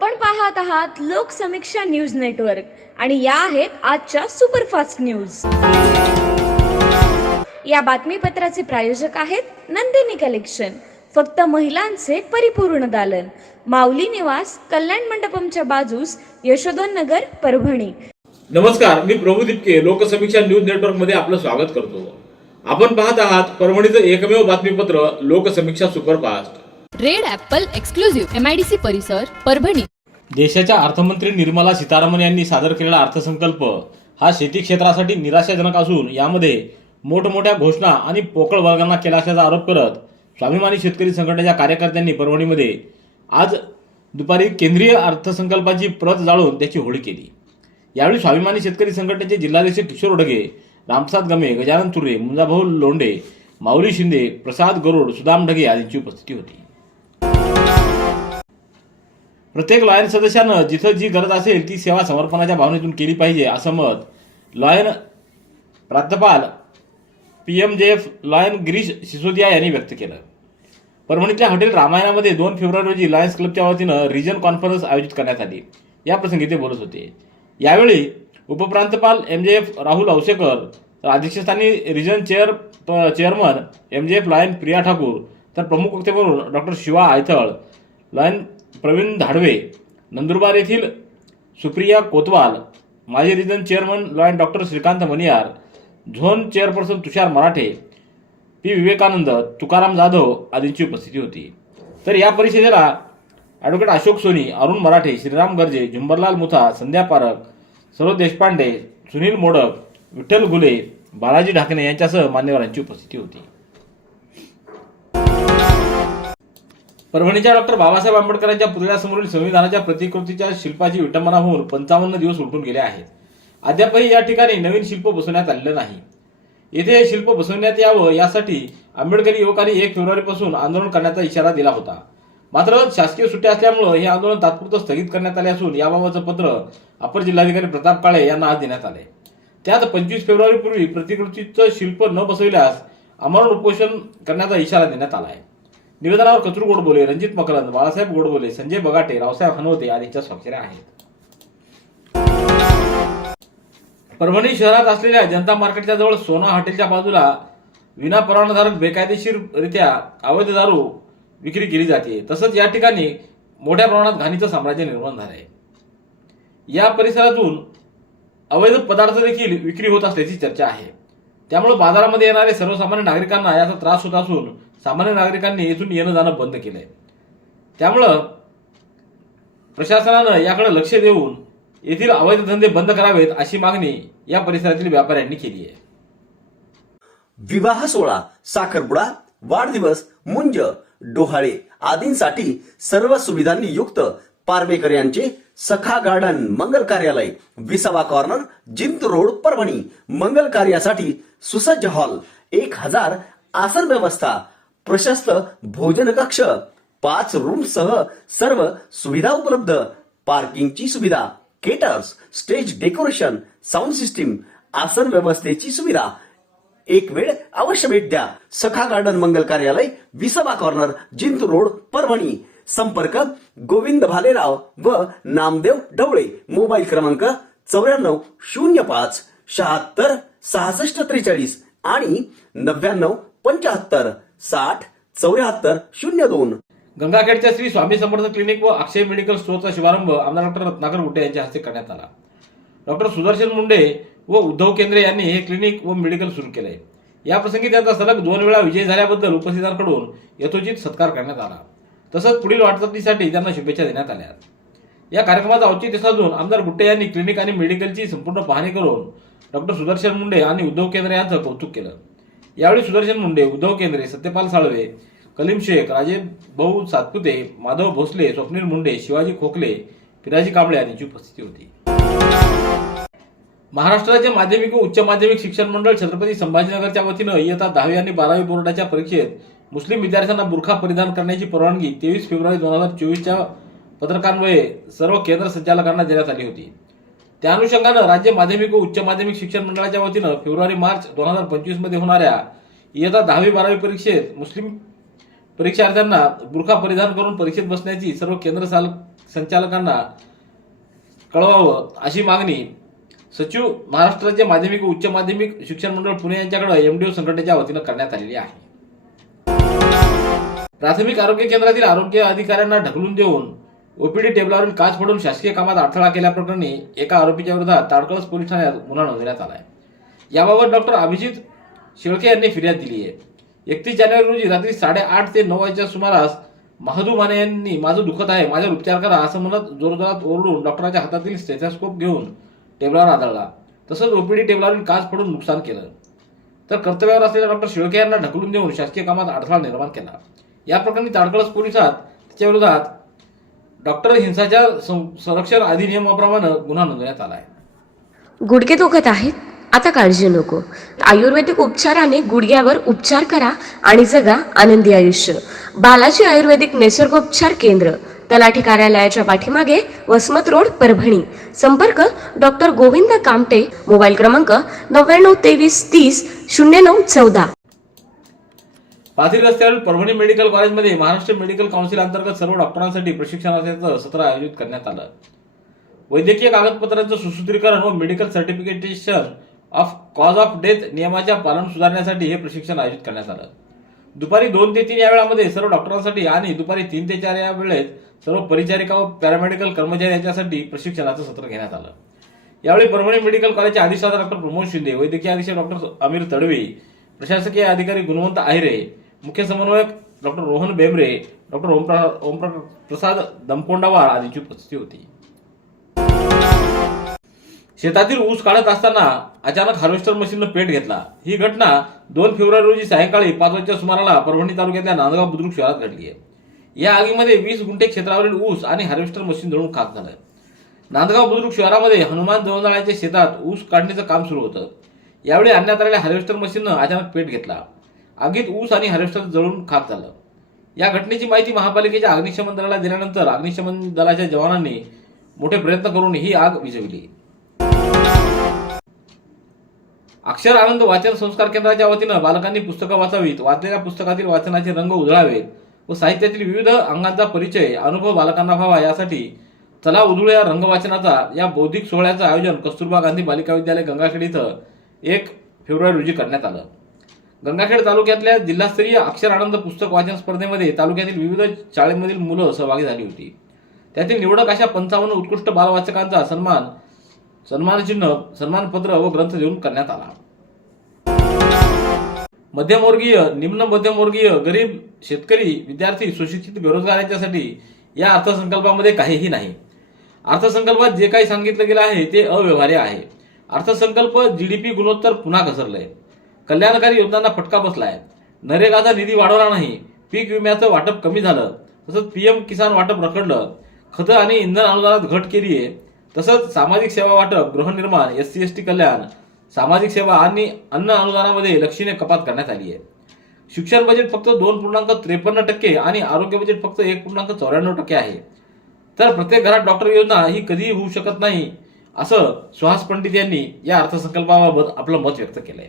आपण पाहत आहात लोकसमीक्षा न्यूज नेटवर्क आणि या आहेत आजच्या सुपरफास्ट न्यूज। या बातमीपत्राचे प्रायोजक आहेत नंदिनी कलेक्शन, फक्त महिलांचे परिपूर्ण दालन, माऊली निवास, कल्याण मंडपमच्या बाजूस, यशोधन नगर, परभणी। नमस्कार, मी प्रभू दिपके लोकसमीक्षा न्यूज नेटवर्क मध्ये आपलं स्वागत करतो। आपण पाहत आहात परभणीचं एकमेव बातमीपत्र Loksamiksha superfast. Red Apple exclusive MIDC परिसर, परभणी। देशाच्या अर्थमंत्री निर्मला सीतारामन यांनी सादर केलेला अर्थसंकल्प हा शेती क्षेत्रासाठी निराशाजनक असून यामध्ये मोठमोठ्या घोषणा आणि पोकळ वर्गांना केला असल्याचा आरोप करत स्वाभिमानी शेतकरी संघटनेच्या कार्यकर्त्यांनी परभणीमध्ये आज दुपारी केंद्रीय अर्थसंकल्पाची प्रत जाळून त्याची होळी केली। यावेळी स्वाभिमानी शेतकरी संघटनेचे जिल्हाध्यक्ष किशोर उडगे, रामसाद गमे, गजानन तुरे, मुंजाभाऊ लोंढे, माऊली शिंदे, प्रसाद गरुड, सुदाम ढगे आदींची उपस्थिती होती। प्रत्येक लॉयन सदस्यानं जिथं जी गरज असेल ती सेवा समर्पणाच्या भावनेतून केली पाहिजे असं मत लॉयन प्राध्यापक PMJF लॉयन गिरीश सिसोदिया यांनी व्यक्त केलं। परभणीतल्या हॉटेल रामायणामध्ये 2 फेब्रुवारी रोजी लॉयन्स क्लबच्या वतीनं रिजन कॉन्फरन्स आयोजित करण्यात आली। या प्रसंगी ते बोलत होते। यावेळी उपप्रांतपाल MJF राहुल औसेकर, अध्यक्षस्थानी region chairman MJF lion Priya Thakur, तर प्रमुख वक्ते म्हणून डॉक्टर शिवा आयथळ, लॉयन प्रवीण धाडवे, नंदुरबार येथील सुप्रिया कोतवाल, माजी region chairman lion doctor Shrikant Maniyar, zone chairperson Tushar Marathe, P Vivekanand, Tukaram Jadhav आदींची उपस्थिती होती। तर या परिषदेला ॲडव्होकेट अशोक सोनी, अरुण मराठे, श्रीराम गर्जे, झुंबरलाल मुथा, संध्या पारख, सरोज देशपांडे, सुनील मोडक, विठ्ठल घुले, बालाजी ढाकणे यांच्यासह मान्यवरांची उपस्थिती होती। परभणीच्या डॉक्टर बाबासाहेब आंबेडकरांच्या पुतळ्यासमोरील संविधानाच्या प्रतिकृतीच्या शिल्पाची विटंबना होऊन 55 दिवस उलटून गेले आहेत। अद्यापही या ठिकाणी नवीन शिल्प बसवण्यात आलेलं नाही। येथे हे शिल्प बसवण्यात यावं यासाठी आंबेडकरी युवकांनी 1 फेब्रुवारीपासून आंदोलन करण्याचा इशारा दिला होता। मात्र शासकीय सुट्ट्या असल्यामुळे हे आंदोलन तात्पुरतं स्थगित करण्यात आले असून याबाबतचं पत्र अपर जिल्हाधिकारी प्रताप काळे यांना आज देण्यात आले। त्यात 25 फेब्रुवारीपूर्वी प्रतिकृतीचं शिल्प न बसविल्यास आमरण उपोषण करण्याचा इशारा देण्यात आला आहे। निवेदनावर कचरू गोडबोले, रणजित मकरंद, बाळासाहेब गोडबोले, संजय बगाटे, रावसाहेब हनवते आदींच्या स्वाक्षऱ्या आहेत। परभणी शहरात असलेल्या जनता मार्केटच्या जवळ सोना हॉटेलच्या बाजूला विनापरवानाधारक बेकायदेशीररित्या अवैध दारू विक्री केली जाते। तसंच या ठिकाणी मोठ्या प्रमाणात घाणीचं साम्राज्य निर्माण झालं आहे। या परिसरातून अवैध पदार्थ देखील विक्री होत असल्याची चर्चा आहे। त्यामुळे बाजारामध्ये येणारे सर्वसामान्य नागरिकांना याचा त्रास होत असून सामान्य नागरिकांनी येथून येणं जाणं बंद केलंय। त्यामुळं प्रशासनानं याकडे लक्ष देऊन येथील अवैध धंदे बंद करावेत अशी मागणी या परिसरातील व्यापाऱ्यांनी केली आहे। विवाह सोहळा, साखरपुडा, वाढदिवस, मुंज, डोहाळे आदींसाठी सर्व सुविधांनी युक्त पारवेकर यांचे सखा गार्डन मंगल कार्यालय, विसावा कॉर्नर, जिंत रोड, परभणी। मंगल कार्यासाठी सुसज्ज हॉल, 1000 आसन व्यवस्था, प्रशस्त भोजन कक्ष, 5 रूम सह सर्व सुविधा उपलब्ध, पार्किंगची सुविधा, caterers, stage decoration, sound system, आसन व्यवस्थेची सुविधा। एक वेळ अवश्य भेट द्या। सखा गार्डन मंगल कार्यालय, विसावा कॉर्नर, जिंत रोड, परभणी। संपर्क गोविंद भालेराव व नामदेव ढवळे। मोबाईल क्रमांक 94 05 76 66 43 आणि 99 75 60 74 02। गंगाखेडच्या श्री स्वामी समर्थ क्लिनिक व अक्षय मेडिकल स्टोअरचा शुभारंभ आमदार डॉक्टर रत्नाकर गुट्टे यांच्या हस्ते करण्यात आला। डॉक्टर सुदर्शन मुंडे व उद्धव केंद्रे यांनी हे क्लिनिक व मेडिकल सुरू केले। या प्रसंगी त्यांचा सलग 2 वेळा विजय झाल्याबद्दल उपस्थितांकडून यथोचित सत्कार करण्यात आला। तसंच पुढील वाटचालीसाठी त्यांना शुभेच्छा देण्यात आल्या। या कार्यक्रमाचं औचित्य साधून आमदार गुट्टे यांनी क्लिनिक आणि मेडिकलची संपूर्ण पाहणी करून डॉक्टर सुदर्शन मुंडे आणि उद्धव केंद्रे यांचं कौतुक केलं। यावेळी सुदर्शन मुंडे, उद्धव केंद्रे, सत्यपाल साळवे, कलीम शेख, राजेश भाऊ सातपुते, माधव भोसले, स्वप्नील मुंडे, शिवाजी खोकले, पिराजी कांबळे यांची उपस्थिती होती। महाराष्ट्र राज्य माध्यमिक व उच्च माध्यमिक शिक्षण मंडळ छत्रपती संभाजीनगरच्या वतीनं इयत्ता 10वी आणि 12वी बोर्डाच्या परीक्षेत मुस्लिम विद्यार्थ्यांना बुरखा परिधान करण्याची परवानगी 23 फेब्रुवारी 2024च्या पत्रकान्वये सर्व केंद्र संचालकांना देण्यात आली होती। त्या अनुषंगानं राज्य माध्यमिक व उच्च माध्यमिक शिक्षण मंडळाच्या वतीनं फेब्रुवारी-मार्च 2025 मध्ये होणाऱ्या इयत्ता 10वी 12वी परीक्षेत मुस्लिम परीक्षार्थ्यांना बुरखा परिधान करून परीक्षेत बसण्याची सर्व केंद्र संचालकांना कळवावं अशी मागणी सचिव महाराष्ट्र माध्यमिक व उच्च माध्यमिक शिक्षण मंडळ पुणे यांच्याकडे एमडीओ संघटनेच्या वतीनं करण्यात आलेली आहे. प्राथमिक आरोग्य केंद्रातील आरोग्य अधिकाऱ्यांना ढकलून देऊन ओपीडी टेबलावरील काच फोडून शासकीय कामात अडथळा केल्याप्रकरणी एका आरोपीच्या विरोधात ताडकळस पोलीस ठाण्यात गुन्हा नोंदवण्यात आला आहे. याबाबत डॉक्टर अभिजित शेळके यांनी फिर्याद दिली आहे. 31 जानेवारी रोजी रात्री 8:30 ते 9 वाजेच्या सुमारास महादू माने यांनी माझं दुखत आहे, माझ्यावर उपचार करा असं म्हणत जोरजोरात ओरडून डॉक्टरांच्या हातातील स्टेथोस्कोप घेऊन टेबलावर आदळला. तसंच ओपीडी टेबलावरील काच फोडून नुकसान केलं. तर कर्तव्यावर असलेल्या डॉक्टर शेळके यांना ढकलून देऊन शासकीय कामात अडथळा निर्माण केला. या प्रकरणी ताडकळस पोलिसात त्याच्या विरोधात डॉक्टर हिंसाचार संरक्षण अधिनियमाप्रमाणे गुन्हा नोंदवण्यात आला आहे. गुडघे दुखत आहेत? आता काळजी नको. आयुर्वेदिक उपचाराने गुडघ्यावर उपचार करा आणि जगा आनंदी आयुष्य. बालाजी आयुर्वेदिक निसर्गोपचार केंद्र, तलाठी कार्यालयाच्या पाठीमागे, वसमत रोड, परभणी. संपर्क डॉक्टर गोविंद कामटे. मोबाईल क्रमांक 9923300914. पाथरी रस्त्यावरील परभणी मेडिकल कॉलेजमध्ये महाराष्ट्र मेडिकल काउन्सिल अंतर्गत सर्व डॉक्टरांसाठी प्रशिक्षणाचं सत्र आयोजित करण्यात आलं. वैद्यकीय कागदपत्रांचं सुसूत्रीकरण व medical certification of cause of death नियमाच्या पालन सुधारण्यासाठी हे प्रशिक्षण आयोजित करण्यात आलं. दुपारी 2 ते 3 या वेळामध्ये सर्व डॉक्टरांसाठी आणि दुपारी 3 ते 4 या वेळेत सर्व परिचारिका व पॅरामेडिकल कर्मचारी यांच्यासाठी प्रशिक्षणाचं सत्र घेण्यात आलं. यावेळी परभणी मेडिकल कॉलेजचे अधिष्ठाता डॉक्टर प्रमोद शिंदे, वैद्यकीय अधीक्षक डॉक्टर अमीर तडवी, प्रशासकीय अधिकारी गुणवंत आहेरे, मुख्य समन्वयक डॉक्टर रोहन बेमरे, डॉक्टर ओमप्रसाद दमकोंडावाळ आदींची उपस्थिती होती. शेतातील ऊस काढत असताना अचानक हार्वेस्टर मशीननं पेट घेतला. ही घटना 2 फेब्रुवारी रोजी सायंकाळी 5 वाजच्या सुमाराला परभणी तालुक्यातल्या नांदगाव बुद्रुक शहरात घडली आहे. या आगीमध्ये 20 गुंठे क्षेत्रावरील ऊस आणि हार्वेस्टर मशीन जळून खाक झालं. नांदगाव बुद्रुक शहरामध्ये हनुमान जवळच्या शेतात ऊस काढण्याचं काम सुरू होतं. यावेळी आणण्यात आलेल्या हार्वेस्टर मशीननं अचानक पेट घेतला. आगीत ऊस आणि हार्वेस्टर जळून खाक झालं. या घटनेची माहिती महापालिकेच्या अग्निशमन दलाला दिल्यानंतर अग्निशमन दलाच्या जवानांनी मोठे प्रयत्न करून ही आग विझवली. अक्षर आनंद वाचन संस्कार केंद्राच्या वतीनं बालकांनी पुस्तकं वाचावीत, वाचलेल्या पुस्तकातील वाचनाचे रंग उधळावेत व साहित्यातील विविध अंगांचा परिचय, अनुभव बालकांना व्हावा यासाठी चला उधळूया रंग वाचनाचा या बौद्धिक सोहळ्याचं आयोजन कस्तुरबा गांधी बालिका विद्यालय गंगाखेड इथं 1 फेब्रुवारी रोजी करण्यात आलं. गंगाखेड तालुक्यातल्या जिल्हास्तरीय अक्षर आनंद पुस्तक वाचन स्पर्धेमध्ये तालुक्यातील विविध शाळेमधील मुलं सहभागी झाली होती. त्यातील निवडक अशा 55 उत्कृष्ट बालवाचकांचा सन्मानचिन्ह, सन्मानपत्र व ग्रंथ देऊन करण्यात आला. मध्यमवर्गीय, निम्न मध्यमवर्गीय, गरीब, शेतकरी, विद्यार्थी, सुशिक्षित, बेरोजगार यांच्यासाठी या अर्थसंकल्पामध्ये काहीही नाही. अर्थसंकल्पात जे काही सांगितलं गेलं आहे ते अव्यवहार्य आहे. अर्थसंकल्प जीडीपी गुणोत्तर पुन्हा घसरलंय. कल्याणकारी योजनांना फटका बसलाय. नरेगाचा निधी वाढवला नाही. पीक विम्याचं वाटप कमी झालं. तसंच पीएम किसान वाटप रखडलं. खतं आणि इंधन अनुदानात घट केली आहे. तसंच सामाजिक सेवा वाटप, गृहनिर्माण, SC ST कल्याण, सामाजिक सेवा आणि अन्न अनुदानामध्ये लक्षणीय कपात करण्यात आली आहे. शिक्षण बजेट फक्त 2.53% आणि आरोग्य बजेट फक्त 1.94% आहे. तर प्रत्येक घरात डॉक्टर योजना ही कधीही होऊ शकत नाही असं सुहास पंडित यांनी या अर्थसंकल्पाबाबत आपलं मत व्यक्त केलंय.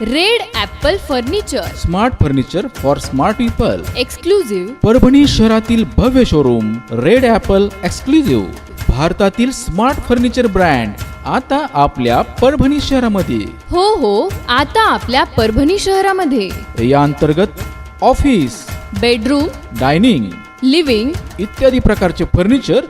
Red Apple furniture, smart furniture for smart people. Exclusive Parbhani शहरातील भव्य शोरूम रेड ॲपल एक्सक्लुझिव्ह, भारतातील स्मार्ट फर्निचर ब्रँड आता आपल्या परभणी शहरामध्ये. हो, आता आपल्या परभणी शहरामध्ये. या अंतर्गत ऑफिस, बेडरूम, डायनिंग, लिव्हिंग इत्यादी प्रकारचे फर्निचर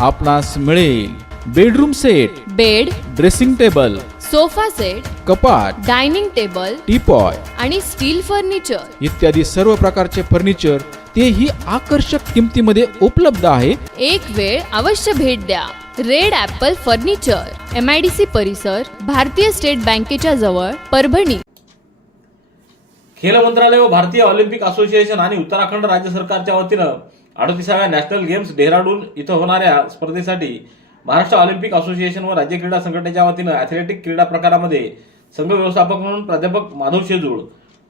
आपणास मिळेल. Bedroom set, bed, dressing table, sofa set, कपाट, डायनिंग टेबल टीपॉय आणि स्टील फर्निचर इत्यादी सर्व प्रकारचे फर्निचर तेही आकर्षक किमतीमध्ये उपलब्ध आहे. एक वेळ अवश्य भेट द्या. रेड ॲपल फर्निचर, MIDC परिसर, भारतीय स्टेट बँकेच्या जवळ, परभणी. खेल मंत्रालय व भारतीय ऑलिम्पिक असोसिएशन आणि उत्तराखंड राज्य सरकारच्या वतीनं 38व्या नॅशनल गेम्स डेहराडून इथं होणाऱ्या स्पर्धेसाठी महाराष्ट्र ऑलिम्पिक असोसिएशन व राज्य क्रीडा संघटनेच्या वतीनं ॲथलेटिक क्रीडा प्रकारामध्ये संघ व्यवस्थापक म्हणून प्राध्यापक माधव शेजूळ,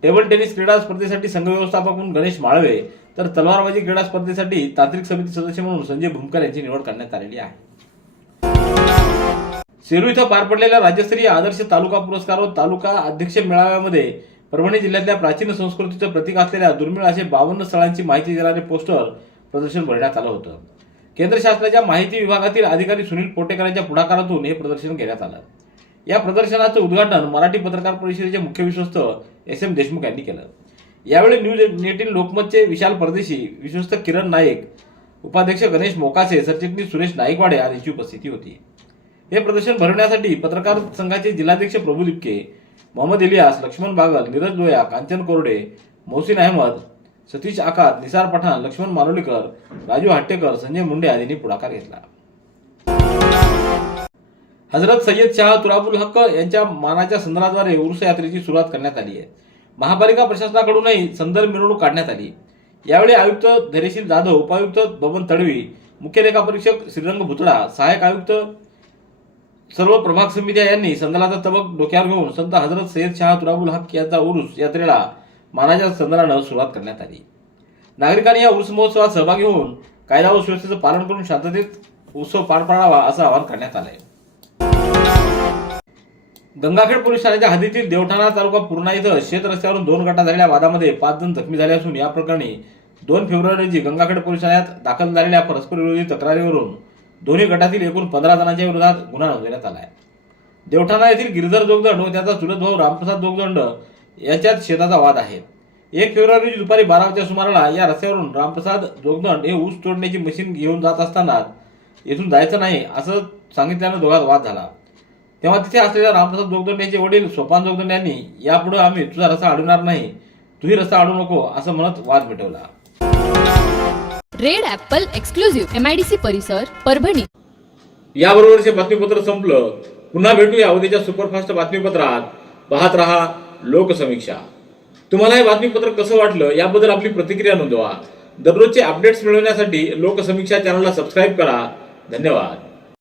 टेबल टेनिस क्रीडा स्पर्धेसाठी संघ व्यवस्थापक म्हणून गणेश माळवे, तर तलवारबाजी क्रीडा स्पर्धेसाठी तांत्रिक समिती सदस्य म्हणून संजय भूमकर यांची निवड करण्यात आलेली आहे. सेलू इथं पार पडलेल्या राज्यस्तरीय आदर्श तालुका पुरस्कार व तालुका अध्यक्ष मेळाव्यामध्ये परभणी जिल्ह्यातल्या प्राचीन संस्कृतीचं प्रतीक असलेल्या दुर्मिळ असे 52 स्थळांची माहिती देणारे पोस्टर प्रदर्शन भरण्यात आलं होतं. केंद्र शासनाच्या माहिती विभागातील अधिकारी सुनील पोटेकर यांच्या पुढाकारातून हे प्रदर्शन घेण्यात आलं. या प्रदर्शनाचं उद्घाटन मराठी पत्रकार परिषदेचे मुख्य विश्वस्त SM देशमुख यांनी केलं. यावेळी न्यूज 18 लोकमतचे विशाल परदेशी, विश्वस्त किरण नाईक, उपाध्यक्ष गणेश मोकासे, सरचिटणीस सुरेश नाईकवाडे आदींची उपस्थिती होती. हे प्रदर्शन भरवण्यासाठी पत्रकार संघाचे जिल्हाध्यक्ष प्रभू लिपके, मोहम्मद इलियास, लक्ष्मण बागल, नीरज लोया, कांचन कोरडे, मोहसिन अहमद, सतीश आकात, निसार पठाण, लक्ष्मण मालोलीकर, राजू हट्टेकर, संजय मुंडे आदींनी पुढाकार घेतला. हजरत सय्यद शाह तुराबुल हक यांच्या मानाच्या संदलाद्वारे उर्स यात्रेची सुरुवात करण्यात आली आहे. महापालिका प्रशासनाकडूनही संदल मिरवणूक काढण्यात आली. यावेळी आयुक्त धैर्यशील जाधव, उपायुक्त बबन तडवी, मुख्य लेखा परीक्षक श्रीरंग भुतडा, सहाय्यक आयुक्त सर्व प्रभाग समित्या यांनी संदलाचा तबक डोक्यावर घेऊन संत हजरत सय्यद शाह तुराबुल हक यांचा उर्स यात्रेला मानाच्या संदलानं सुरुवात करण्यात आली. नागरिकांनी या उर्स महोत्सवात सहभागी होऊन कायदा व सुव्यवस्थेचं पालन करून शांततेत उत्सव पार पाडावा असं आवाहन करण्यात आलंय. गंगाखेड पोलीस ठाण्याच्या हद्दीतील देवठाणा तालुका पूर्णा इथं शेत रस्त्यावरून 2 गटात झालेल्या वादामध्ये 5 जण जखमी झाले असून या प्रकरणी 2 फेब्रुवारी रोजी गंगाखेड पोलीस ठाण्यात दाखल झालेल्या परस्पर विरोधी तक्रारीवरून दोन्ही गटातील एकूण 15 जणांच्या विरोधात गुन्हा नोंदवण्यात आला आहे. देवठाणा येथील गिरधर जोगदंड व त्याचा चुलत भाऊ रामप्रसाद जोगदंड यांच्यात शेताचा वाद आहे. 1 फेब्रुवारी रोजी दुपारी 12 वाजच्या सुमाराला या रस्त्यावरून रामप्रसाद जोगदंड हे ऊस तोडण्याची मशीन घेऊन जात असताना येथून जायचं नाही असं सांगितल्यानं दोघात वाद झाला. तेव्हा तिथे असलेल्या रामप्रसाद जोगदंड यांचे वडील सोपान जोगदंड यांनी यापुढे आम्ही तुझा रस्ता अडवणार नाही, तुही रस्ता अडवू नको असं म्हणत वाद मिटवला. रेड ॲपल एक्सक्लुझिव्ह MIDC परिसर परभणी. याबरोबरचे बातमीपत्र संपलं. पुन्हा भेटूया उद्याच्या सुपरफास्ट बातमीपत्रात. पाहत रहा लोकसमीक्षा. तुम्हाला हे बातमीपत्र कसं वाटलं याबद्दल आपली प्रतिक्रिया नोंदवा. दररोजचे अपडेट्स मिळवण्यासाठी लोकसमीक्षा चॅनलला सबस्क्राईब करा. धन्यवाद.